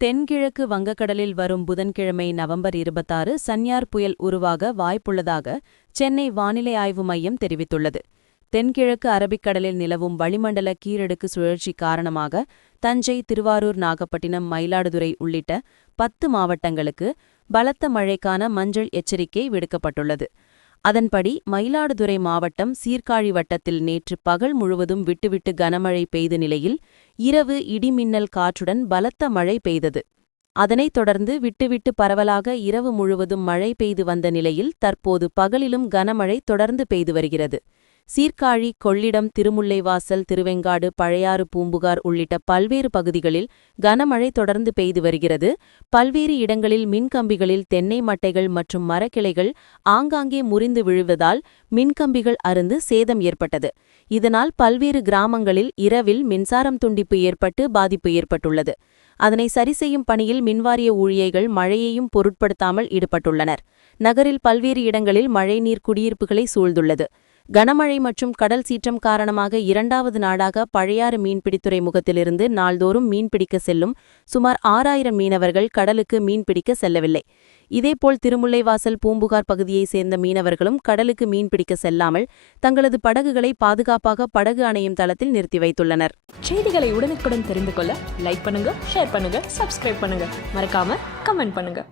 தென்கிழக்கு வங்கக்கடலில் வரும் புதன்கிழமை நவம்பர் இருபத்தாறு சன்யார் புயல் உருவாக வாய்ப்புள்ளதாக சென்னை வானிலை ஆய்வு மையம் தெரிவித்துள்ளது. தென்கிழக்கு அரபிக்கடலில் நிலவும் வளிமண்டல கீழடுக்கு சுழற்சி காரணமாக தஞ்சை திருவாரூர் நாகப்பட்டினம் மயிலாடுதுறை உள்ளிட்ட பத்து மாவட்டங்களுக்கு பலத்த மழைக்கான மஞ்சள் எச்சரிக்கை விடுக்கப்பட்டுள்ளது. அதன்படி மயிலாடுதுறை மாவட்டம் சீர்காழி வட்டத்தில் நேற்று பகல் முழுவதும் விட்டுவிட்டு கனமழை பெய்த நிலையில் இரவு இடிமின்னல் காற்றுடன் பலத்த மழை பெய்தது. அதனைத் தொடர்ந்து விட்டுவிட்டு பரவலாக இரவு முழுவதும் மழை பெய்து வந்த நிலையில் தற்போது பகலிலும் கனமழை தொடர்ந்து பெய்து வருகிறது. சீர்காழி கொள்ளிடம் திருமுல்லைவாசல் திருவெங்காடு பழையாறு பூம்புகார் உள்ளிட்ட பல்வேறு பகுதிகளில் கனமழை தொடர்ந்து பெய்து வருகிறது. பல்வேறு இடங்களில் மின்கம்பிகளில் தென்னை மட்டைகள் மற்றும் மரக்கிளைகள் ஆங்காங்கே முறிந்து விழுவதால் மின்கம்பிகள் அருந்து சேதம் ஏற்பட்டது. இதனால் பல்வேறு கிராமங்களில் இரவில் மின்சாரம் துண்டிப்பு ஏற்பட்டு பாதிப்பு ஏற்பட்டுள்ளது. அதனை சரிசெய்யும் பணியில் மின்வாரிய ஊழியர்கள் மழையையும் பொருட்படுத்தாமல் ஈடுபட்டுள்ளனர். நகரில் பல்வேறு இடங்களில் மழைநீர் குடியிருப்புகளை சூழ்ந்துள்ளது. கனமழை மற்றும் கடல் சீற்றம் காரணமாக இரண்டாவது நாடாக பழையாறு மீன்பிடித்துறை முகத்திலிருந்து நாள்தோறும் மீன்பிடிக்க செல்லும் சுமார் ஆறாயிரம் மீனவர்கள் கடலுக்கு மீன்பிடிக்க செல்லவில்லை. இதேபோல் திருமுல்லைவாசல் பூம்புகார் பகுதியைச் சேர்ந்த மீனவர்களும் கடலுக்கு மீன்பிடிக்க செல்லாமல் தங்களது படகுகளை பாதுகாப்பாக படகு அணையும் தளத்தில் நிறுத்தி வைத்துள்ளனர். செய்திகளை உடனுக்குடன் தெரிந்து கொள்ள லைக் பண்ணுங்க ஷேர் பண்ணுங்க சப்ஸ்கிரைப் பண்ணுங்க. மறக்காம கமெண்ட் பண்ணுங்க.